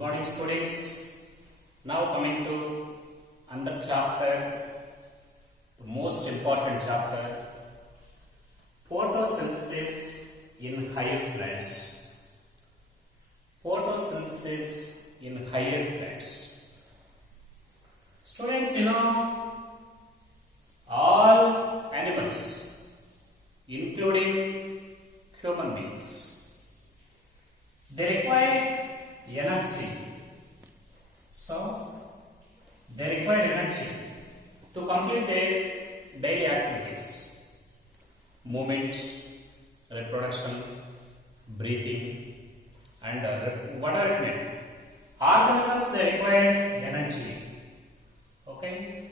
morning students. Now coming to another chapter, the most important chapter, photosynthesis in higher plants. Photosynthesis in higher plants. Students, all animals, including human beings, they require energy. So, they require energy to complete their daily activities, movement, reproduction, breathing, and whatever it may be. Organisms, they require energy. Okay?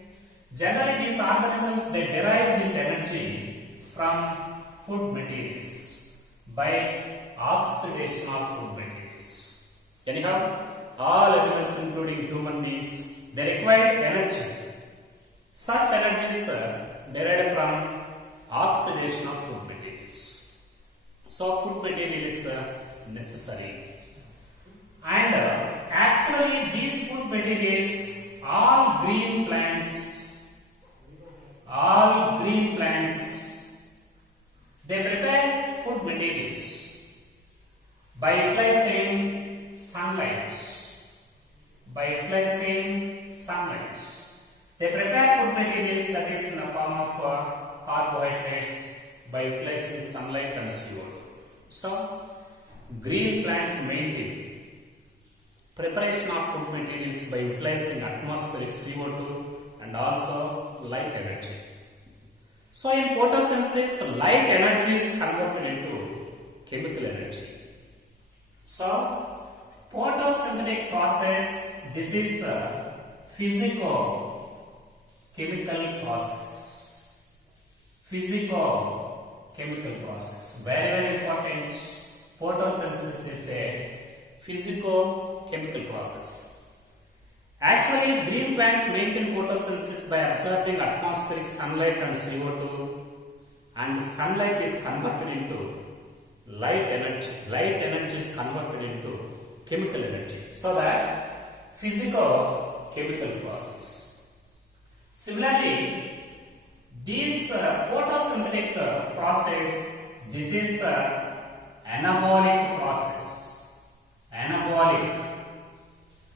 Generally, these organisms, they derive this energy from food materials by oxidation of food materials. Anyhow, all animals, including human beings, they require energy. Such energies are derived from oxidation of food materials. So, food material is necessary. And actually, these food materials, all green plants, they prepare food materials by utilizing sunlight. They prepare food materials, that is in the form of carbohydrates, by utilizing sunlight and CO2. So, green plants maintain preparation of food materials by utilizing atmospheric CO2 and also light energy. So, in photosynthesis, light energy is converted into chemical energy. So, photosynthetic process, this is a physico-chemical process. Very important. Photosynthesis is a physico-chemical process. Actually, green plants maintain photosynthesis by absorbing atmospheric sunlight and CO2, and sunlight is converted into light energy. Light energy is converted into chemical energy. So that physico-chemical process. Similarly, this photosynthetic process, this is anabolic process.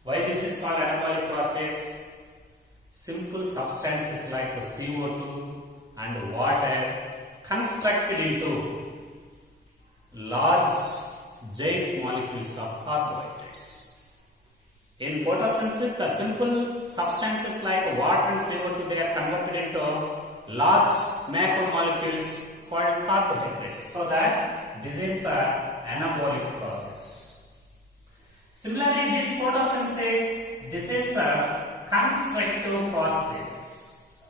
Why this is called anabolic process? Simple substances like CO2 and water constructed into large giant molecules of carbohydrates. In photosynthesis, the simple substances like water and CO2, they are converted into large macromolecules called carbohydrates. So that this is an anabolic process. Similarly, this photosynthesis, this is a constructive process.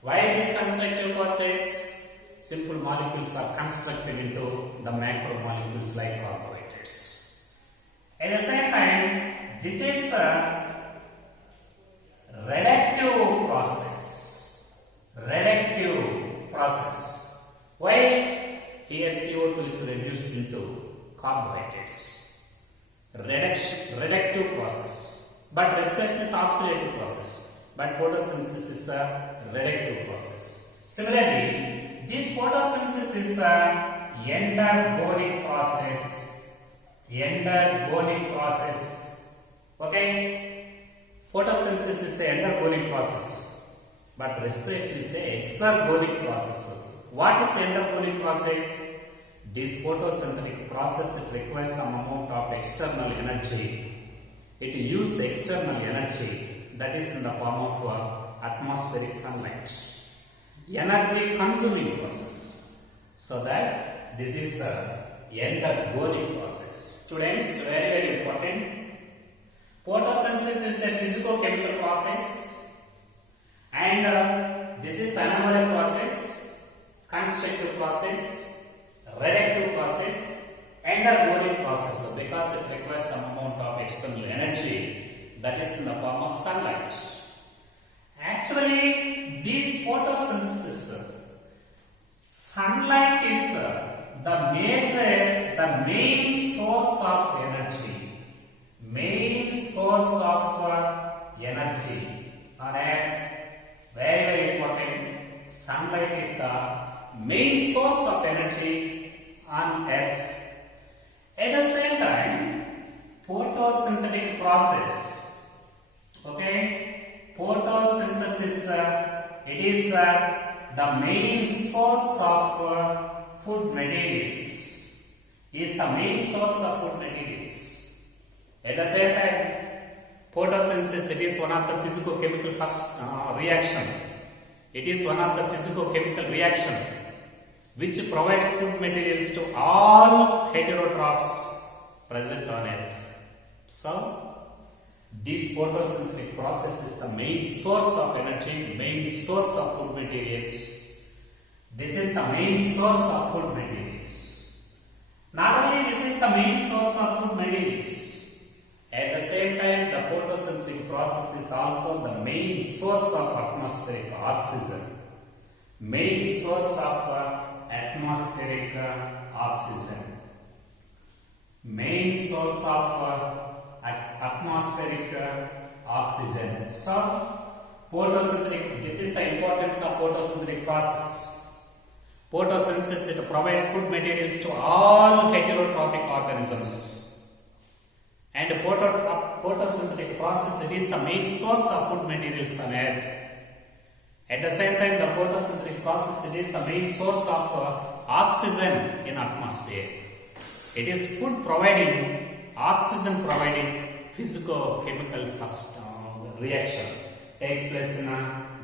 Why this constructive process? Simple molecules are constructed into the macromolecules like carbohydrates. At the same time, this is a reductive process. Why? Here CO2 is reduced into carbohydrates. Reductive process. But respiration is oxidative process. But photosynthesis is a reductive process. Similarly, this photosynthesis is a endergonic process. Okay? Photosynthesis is an endergonic process, but respiration is an exergonic process. What is endergonic process? This photosynthetic process, it requires some amount of external energy. It uses external energy, that is in the form of atmospheric sunlight. Energy consuming process. So that this is a endergonic process. Students, very important. Photosynthesis is a physico-chemical process, and this is anabolic process, constructive process, reductive process, endergonic process, because it requires some amount of external energy, that is in the form of sunlight. Actually, this photosynthesis, sunlight is the main source of energy. Main source of energy on Earth. Very, very important. Sunlight is the main source of energy on Earth. At the same time, photosynthetic process. Okay, photosynthesis. It is the main source of food materials. Is the main source of food materials. At the same time, photosynthesis, it is one of the physico-chemical reaction. It is one of the physico-chemical reaction which provides food materials to all heterotrophs present on Earth. So, this photosynthetic process is the main source of energy, main source of food materials. This is the main source of food materials. Not only this is the main source of food materials, at the same time the photosynthetic process is also the main source of atmospheric oxygen. Main source of atmospheric oxygen. Main source of atmospheric oxygen. So, photosynthetic, this is the importance of photosynthetic process. Photosynthesis, it provides food materials to all heterotrophic organisms. And photosynthetic process, it is the main source of food materials on Earth. At the same time, the photosynthetic process, it is the main source of oxygen in atmosphere. It is food providing, oxygen providing physico-chemical reaction takes place in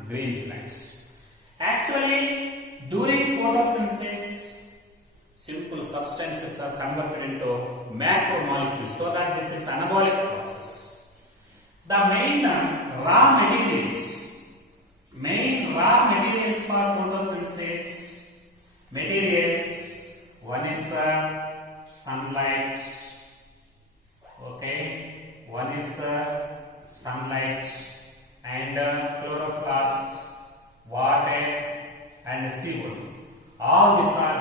green plants. Actually, during photosynthesis, simple substances are converted into macromolecules, so that this is anabolic process. The main raw materials for photosynthesis materials, one is sunlight, okay, one is sunlight and chloroplast, water and seawater. All these are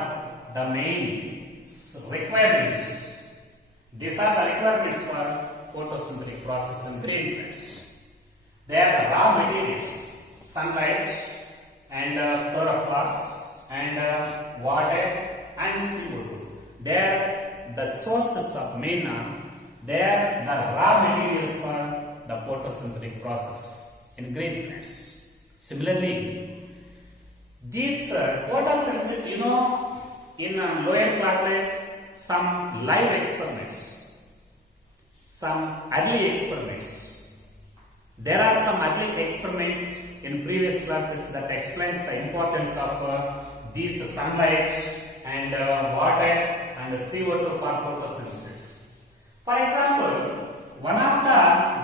the main requirements. These are the requirements for photosynthetic process in green plants. They are the raw materials, sunlight and chloroplast and water and seawater. They are the sources of main. They are the raw materials for the photosynthetic process in green plants. Similarly, this photosynthesis, in lower classes, some live experiments, some early experiments. There are some early experiments in previous classes that explains the importance of these sunlight and water and CO2 for photosynthesis. For example, one of the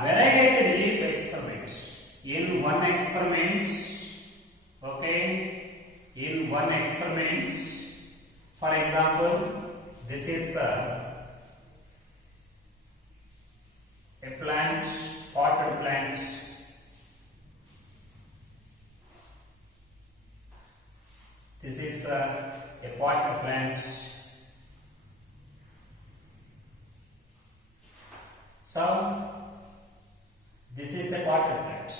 variegated leaf experiment. In one experiment, for example, this is a plant, potted plant. This is a potted plant. So, this is a potted plant.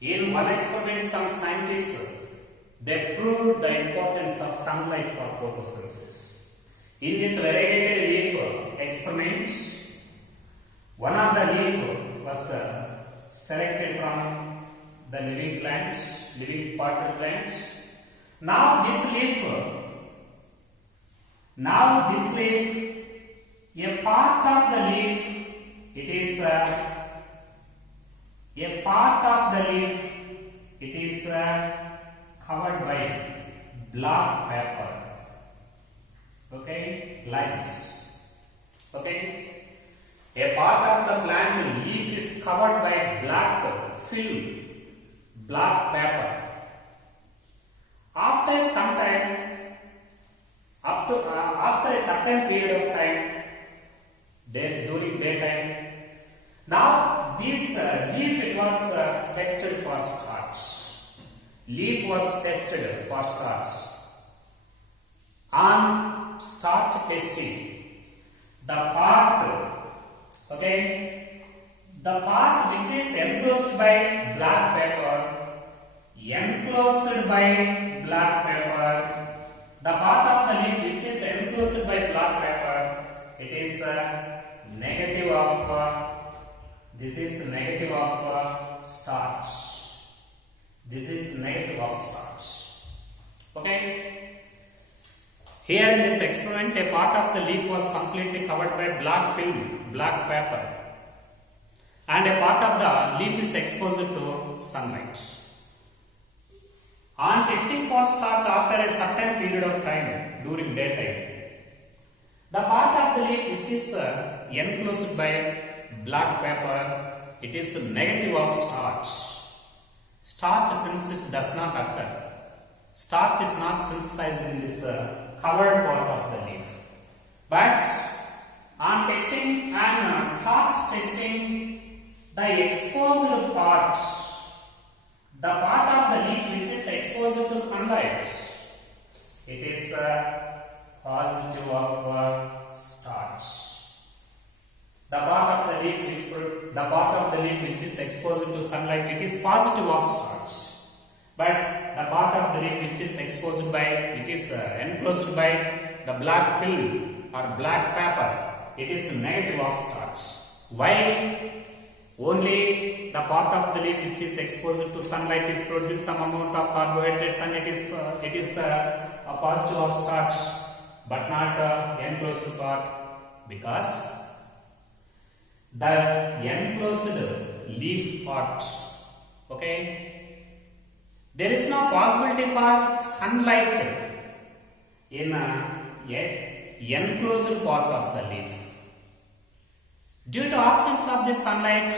In one experiment, some scientists they proved the importance of sunlight for photosynthesis. In this variegated leaf experiment, one of the leaf was selected from the living plant, living potted plant. Now this leaf, a part of the leaf, it is a part of the leaf, it is covered by black paper. Okay, lines. Okay, a part of the plant leaf is covered by black film, black paper. After some time, after a certain period of time, during daytime, now this leaf it was tested for starch. Leaf was tested for starch. On starch testing, the part, okay, the part which is enclosed by black paper, enclosed by black paper, the part of the leaf which is enclosed by black paper, it is negative of this is negative of starch. This is negative of starch. Okay. Here in this experiment, a part of the leaf was completely covered by black film, black paper, and a part of the leaf is exposed to sunlight. On testing for starch after a certain period of time during daytime, the part of the leaf which is enclosed by black paper, it is negative of starch. Starch synthesis does not occur. Starch is not synthesized in this covered part of the leaf. But on testing and starch testing, the exposed part, the part of the leaf which is exposed to sunlight, it is positive of starch. The part of the leaf which is exposed to sunlight, it is positive of starch. But the part of the leaf which is exposed by, it is enclosed by the black film or black paper, it is negative of starch. While only the part of the leaf which is exposed to sunlight is produce some amount of carbohydrates and it is a positive of starch, but not enclosed part, because the enclosed leaf part, okay, there is no possibility for sunlight in a enclosed part of the leaf. Due to absence of the sunlight,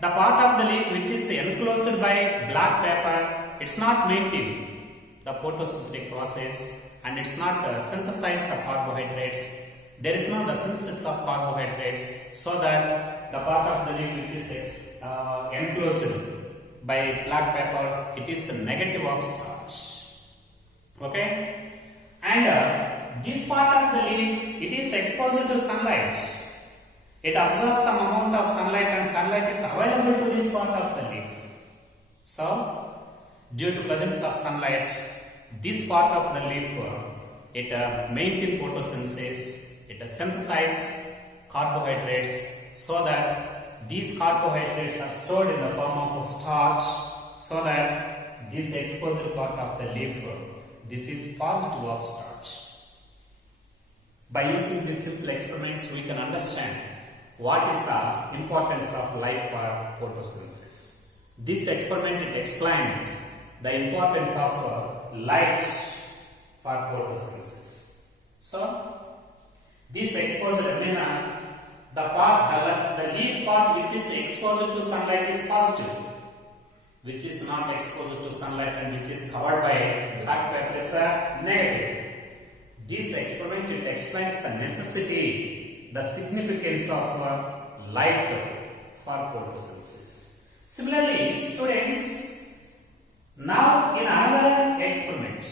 the part of the leaf which is enclosed by black paper, it's not maintain the photosynthetic process and it's not synthesize the carbohydrates. There is no the synthesis of carbohydrates, so that the part of the leaf which is enclosed by black pepper, it is a negative of starch. Okay, and this part of the leaf, it is exposed to sunlight. It absorbs some amount of sunlight and sunlight is available to this part of the leaf. So, due to presence of sunlight, this part of the leaf, it maintains photosynthesis. It synthesizes carbohydrates so that these carbohydrates are stored in the form of starch, so that this exposed part of the leaf, this is positive of starch. By using these simple experiments, we can understand what is the importance of light for photosynthesis. This experiment, it explains the importance of light for photosynthesis. So, this exposed, the leaf part which is exposed to sunlight is positive, which is not exposed to sunlight and which is covered by black paper is negative. This experiment, it explains the necessity, the significance of light for photosynthesis. Similarly, students, now in another experiment,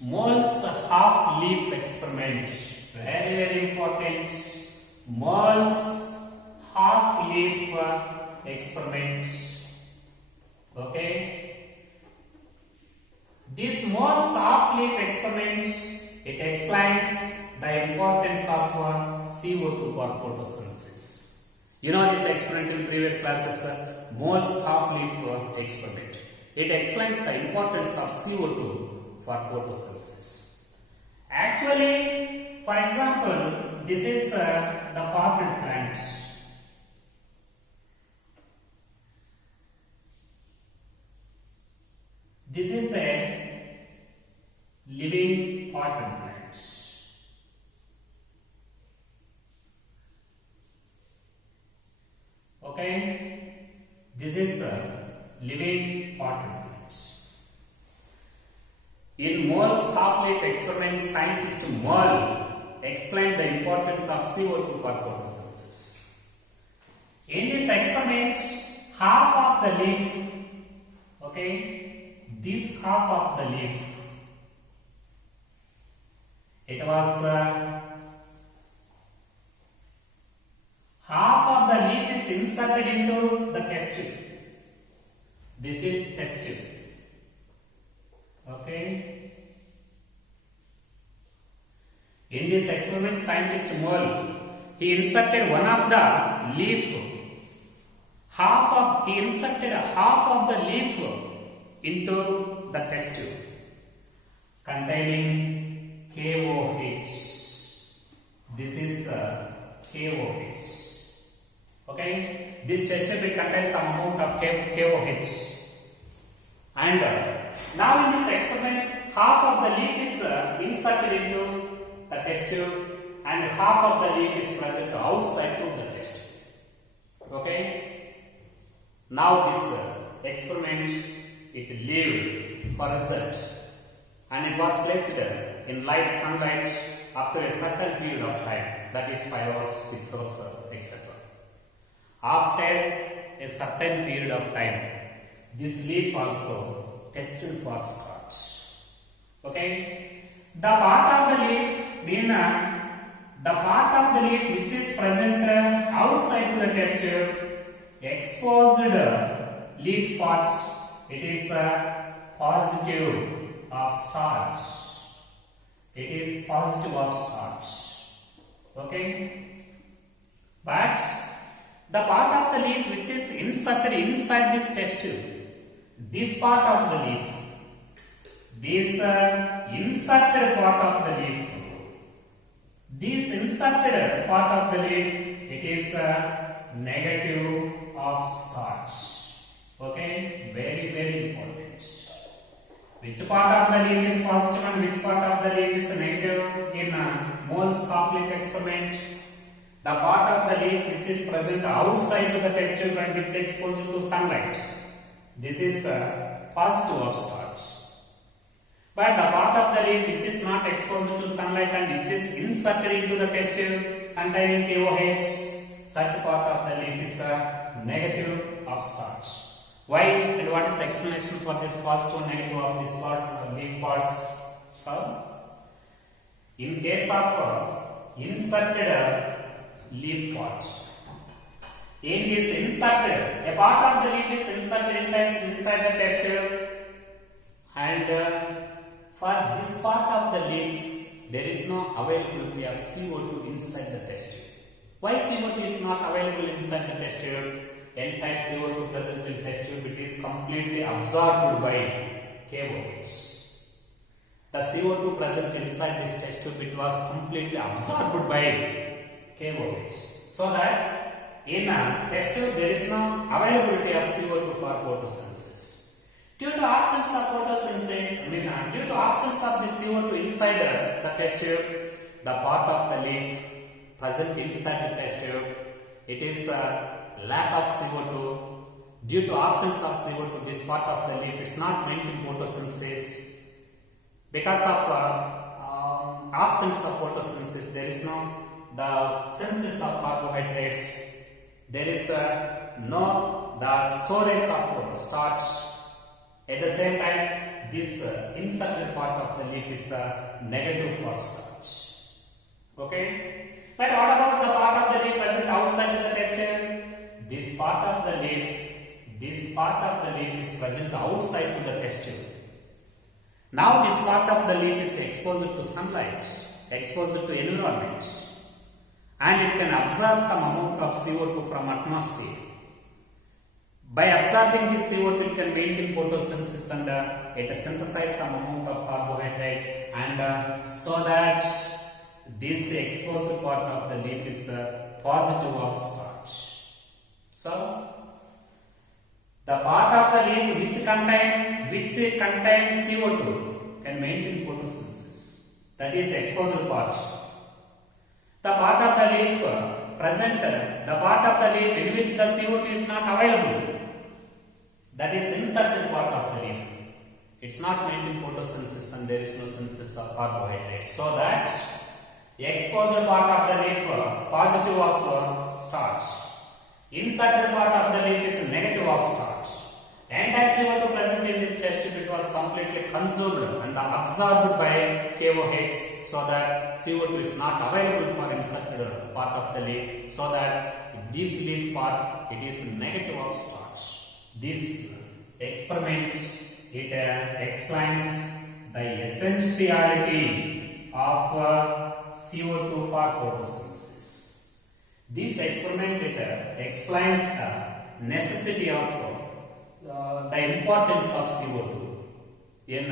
Moll's half leaf experiment, very important, Moll's half leaf experiment. Okay, this Moll's half leaf experiment, it explains the importance of CO2 for photosynthesis. You know this experiment in previous classes, Moll's half leaf experiment. It explains the importance of CO2 for photosynthesis. Actually, for example, this is the potted plant. This is a living potted plant. Okay, this is a living potted plant. In Moll's half-life experiment, scientist Moll explained the importance of CO2 for photosynthesis. In this experiment, half of the leaf, okay, this half of the leaf, it was inserted into the test tube. This is test tube. Okay. In this experiment, scientist Moll, he inserted one of the leaf. He inserted half of the leaf into the test tube containing KOH. This is KOH. Okay. This test tube contains some amount of KOH. And now in this experiment, half of the leaf is inserted into the test tube and half of the leaf is present outside of the test tube. Okay. Now this experiment, it lived for result and it was placed in light sunlight up to a certain period of time, that is 5 hours, 6 hours, etc. After a certain period of time, this leaf also tested for starch. Okay. The part of the leaf which is present outside the test tube, exposed leaf part, it is positive of starch. It is positive of starch. Okay. But the part of the leaf which is inserted inside this test tube, this part of the leaf, this inserted part of the leaf, it is negative of starch. Okay, very important. Which part of the leaf is positive and which part of the leaf is negative in Moll's Koplik experiment? The part of the leaf which is present outside of the test tube and which is exposed to sunlight, this is positive of starch. But the part of the leaf which is not exposed to sunlight and which is inserted into the test tube containing KOH, such part of the leaf is negative of starch. Why and what is the explanation for this positive and negative of this part, leaf parts? So, in case of inserted leaf part, in this inserted, a part of the leaf is inserted inside the test tube, and for this part of the leaf, there is no availability of CO2 inside the test tube. Why CO2 is not available inside the test tube? Entire CO2 present in test tube, it is completely absorbed by KOH. The CO2 present inside this test tube, it was completely absorbed by KOH. So that in a test tube, there is no availability of CO2 for photosynthesis. Due to absence of photosynthesis, due to absence of the CO2 inside the test tube, the part of the leaf present inside the test tube, it is lack of CO2. Due to absence of CO2, this part of the leaf is not maintaining photosynthesis. Because of absence of photosynthesis, there is no the synthesis of carbohydrates. There is no the storage of starch. At the same time, this inserted part of the leaf is negative for starch. Okay. But what about the part of the leaf present outside the test tube? This part of the leaf is present outside to the test tube. Now this part of the leaf is exposed to sunlight, exposed to environment, and it can absorb some amount of CO2 from atmosphere. By absorbing this CO2, it can maintain photosynthesis and it synthesize some amount of carbohydrates, and so that this exposed part of the leaf is positive of starch. So, the part of the leaf which contains CO2 can maintain photosynthesis. That is exposed part. The part of the leaf the part of the leaf in which the CO2 is not available, that is inserted part of the leaf. It's not maintaining photosynthesis and there is no synthesis of carbohydrates. So that the exposed part of the leaf positive of starch. Inserted part of the leaf is negative of starch. Entire CO2 present in this test tube, it was completely consumed and absorbed by KOH, so that CO2 is not available for inserted part part of the leaf, so that this leaf part, it is negative of starch. This experiment, it explains the essentiality of CO2 for photosynthesis. This experiment, it explains the necessity of the importance of CO2 in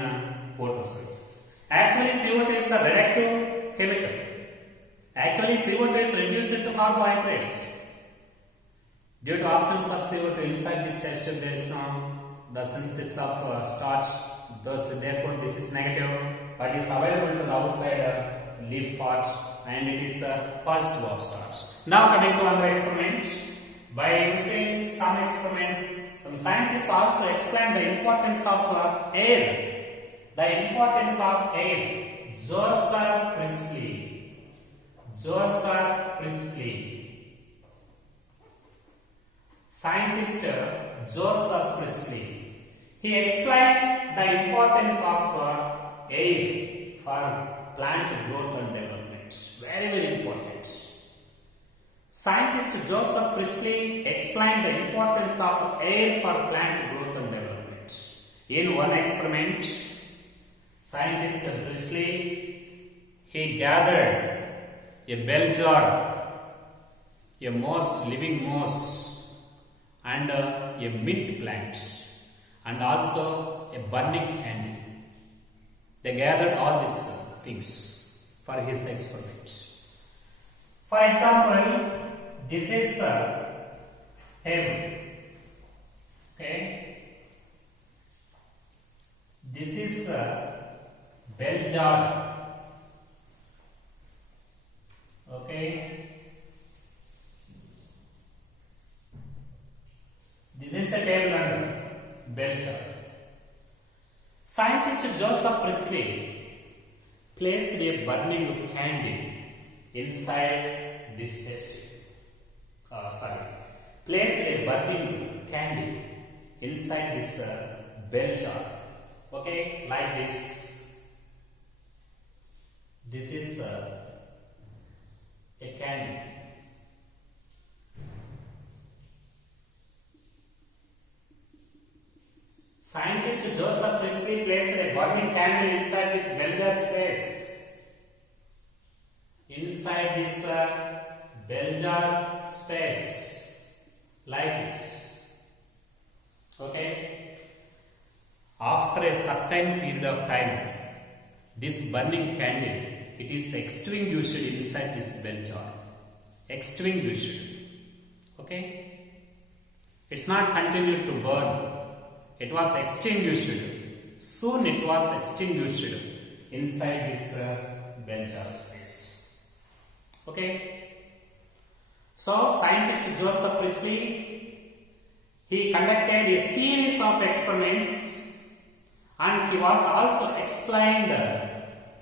photosynthesis. Actually, CO2 is a reactive chemical. Actually, CO2 is reduced to carbohydrates. Due to absence of CO2 inside this test tube, there is no the synthesis of starch. Thus, therefore, this is negative, but is available to the outside leaf part, and it is positive of starch. Now, coming to another experiment, by using some experiments, some scientists also explain the importance of air. The importance of air. Joseph Priestley. Scientist Joseph Priestley. He explained the importance of air for plant growth and development. Very, very important. Scientist Joseph Priestley explained the importance of air for plant growth and development. In one experiment, scientist Priestley, he gathered a bell jar, a moss, living moss, and a mint plant, and also a burning candle. They gathered all these things for his experiment. For example, this is a table. Okay. This is a bell jar. Okay. This is a table and bell jar. Scientist Joseph Priestley placed a burning candle inside this test tube. Place a burning candle inside this bell jar. Okay, like this. This is a candle. Scientist Joseph Priestley placed a burning candle inside this bell jar space. Inside this bell jar space, like this. Okay. After a certain period of time, this burning candle, it is extinguished inside this bell jar. Extinguished. Okay. It's not continued to burn. It was extinguished. Soon it was extinguished inside this bell jar space. Okay. So, scientist Joseph Priestley, he conducted a series of experiments, and he was also explained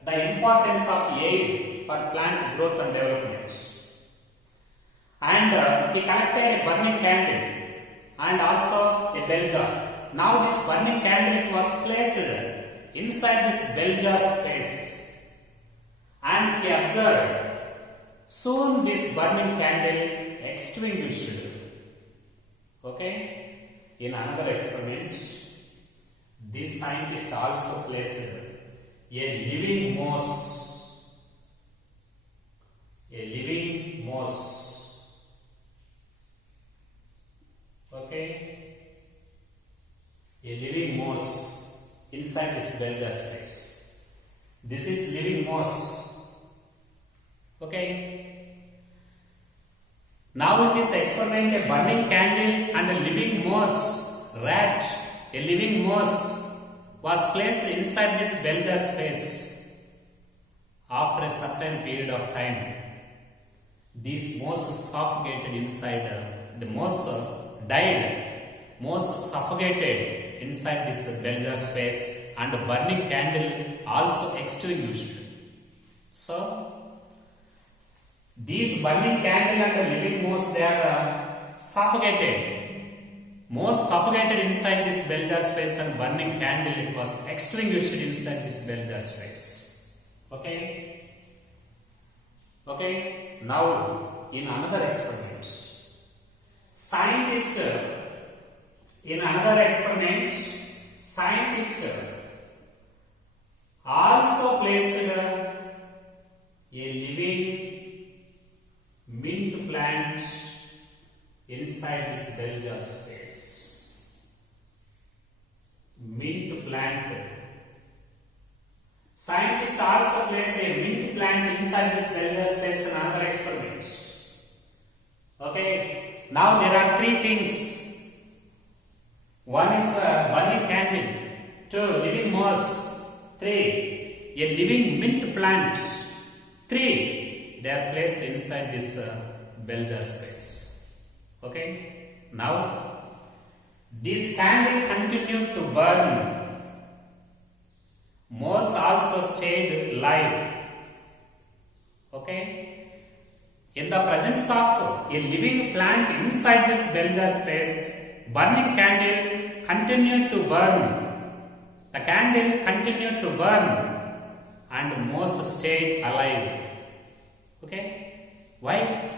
the importance of air for plant growth and development. And he collected a burning candle and also a bell jar. Now this burning candle was placed inside this bell jar space, and he observed soon this burning candle extinguished. Okay. In another experiment, this scientist also placed a living moss. Okay. A living moss inside this bell jar space. This is living moss. Okay. Now in this experiment, a burning candle and a living moss rat, a living moss was placed inside this bell jar space. After a certain period of time, this moss suffocated inside, the moss died, moss suffocated inside this bell jar space, and the burning candle also extinguished. So, these burning candle and the living moss, they are suffocated. Moss suffocated inside this bell jar space, and burning candle, it was extinguished inside this bell jar space. Okay. Okay, now in another experiment, scientist also placed a living mint plant inside this bell jar space. Mint plant. Scientists also place a mint plant inside this bell jar space in another experiment. Okay, now there are three things. One is a burning candle, two living moss, three a living mint plant, three they are placed inside this bell jar space. Okay, now this candle continued to burn. Moss also stayed live. Okay, in the presence of a living plant inside this bell jar space, burning candle continued to burn. The candle continued to burn and moss stayed alive. Okay, why?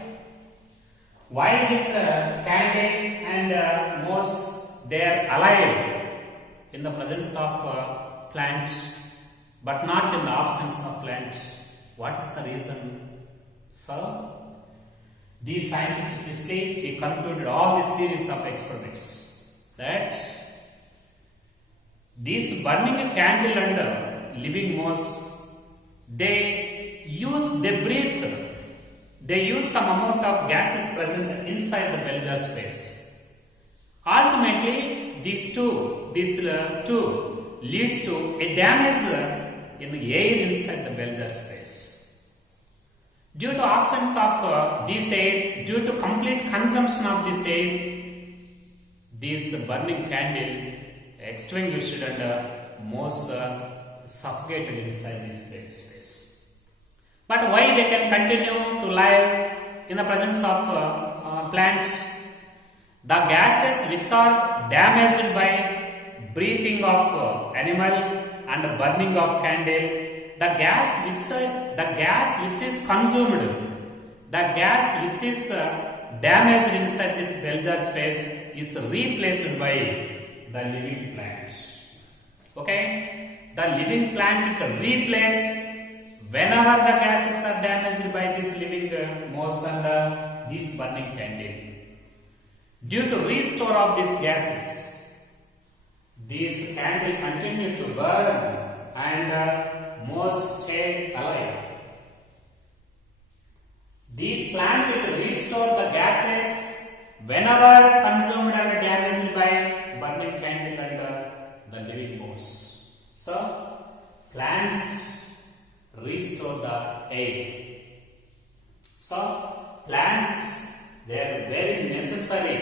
Why this candle and moss they are alive in the presence of plant, but not in the absence of plant? What is the reason? So, these scientists they concluded all this series of experiments that this burning a candle and living moss, they use some amount of gases present inside the bell jar space. Ultimately, these two leads to a damage in the air inside the bell jar space. Due to absence of this air, due to complete consumption of this air, this burning candle extinguished and moss suffocated inside this bell space. But why they can continue to live in the presence of plants? The gases which are damaged by breathing of animal and burning of candle, the gas which is consumed, the gas which is damaged inside this bell jar space is replaced by the living plant. Okay, the living plant replace whenever the gases are damaged by this living moss and this burning candle. Due to restore of these gases, this candle continued to burn and moss stayed alive. These plant to restore the gases whenever consumed and damaged by burning candle and the living moss. So, plants restore the air. So, plants they are very necessary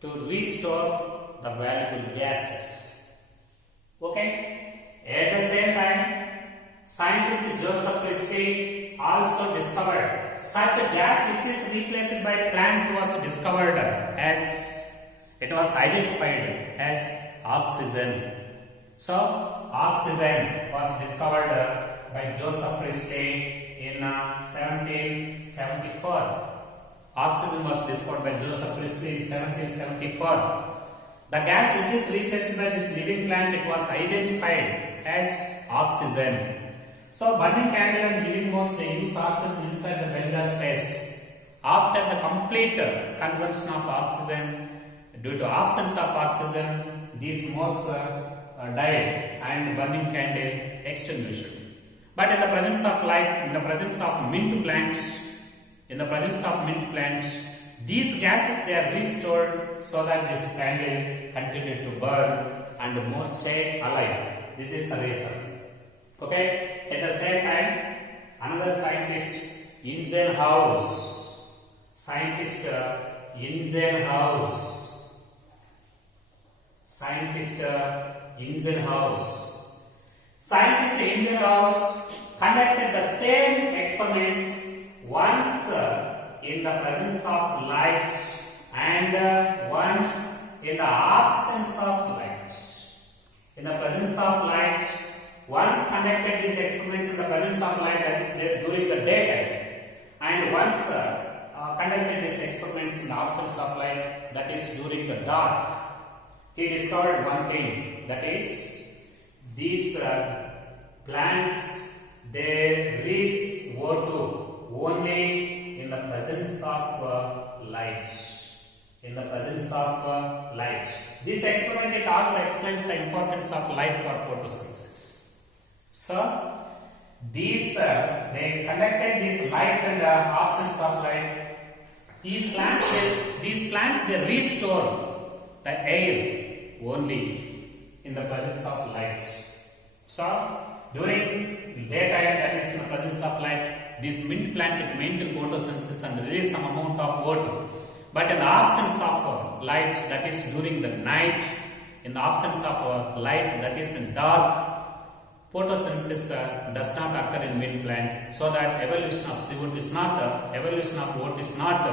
to restore the valuable gases. Okay. At the same time, scientist Joseph Priestley also discovered such a gas which is replaced by plant was discovered as it was identified as oxygen. So, oxygen was discovered by Joseph Priestley in 1774. Oxygen was discovered by Joseph Priestley in 1774. The gas which is replaced by this living plant, it was identified as oxygen. So, burning candle and living moss, they use oxygen inside the bell jar space. After the complete consumption of oxygen, due to absence of oxygen, these moss died and burning candle extinguished. But in the presence of light, in the presence of mint plants, these gases they are restored so that this candle continued to burn and moss stay alive. This is the reason. Okay. At the same time, another scientist, Ingenhousz. Scientist Ingenhousz conducted the same experiments once in the presence of light and once in the absence of light. In the presence of light, once conducted these experiments in the presence of light, that is during the daytime, and once conducted these experiments in the absence of light, that is during the dark, he discovered one thing, that is these plants, they release O2 only in the presence of light. In the presence of light. This experiment, it also explains the importance of light for photosynthesis. So, these they conducted this light and absence of light. These plants they restore the air only in the presence of light. So, during daytime, that is in the presence of light, this mint plant it maintain photosynthesis and release some amount of O2. But in the absence of light, that is during the night, in the absence of light, that is in dark, photosynthesis does not occur in mint plant, so that evolution of CO2 is not evolution of O2 is not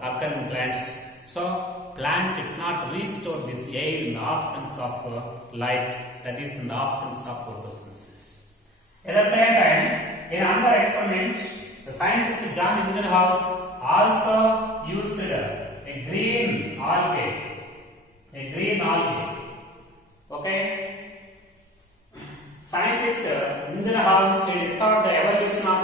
occur in plants. So plant is not restore this air in the absence of light, that is in the absence of photosynthesis. At the same time, in another experiment, the scientist John Ingenhousz also used a green algae, okay. Scientist Ingenhousz discovered the evolution of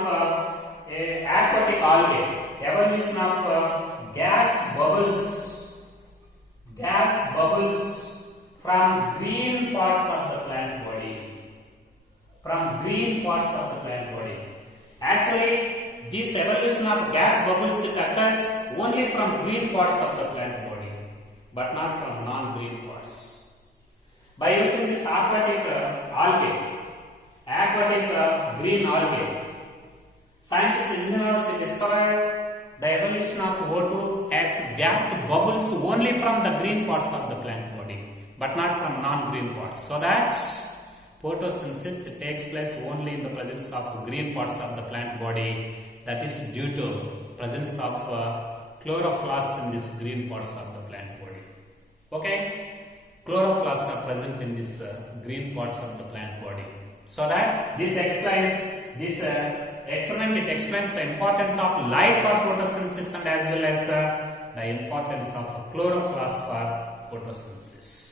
aquatic algae, evolution of gas bubbles from green parts of the plant body. Actually, this evolution of gas bubbles it occurs only from green parts of the plant body, but not from non-green parts. By using this aquatic green algae, scientists Ingenhousz discovered the evolution of O2 as gas bubbles only from the green parts of the plant body, but not from non-green parts, so that photosynthesis takes place only in the presence of green parts of the plant body. That is due to presence of chloroplasts in these green parts of the plant body. Okay, chloroplasts are present in these green parts of the plant body. So that this explains this experiment. It explains the importance of light for photosynthesis and as well as the importance of chloroplasts for photosynthesis.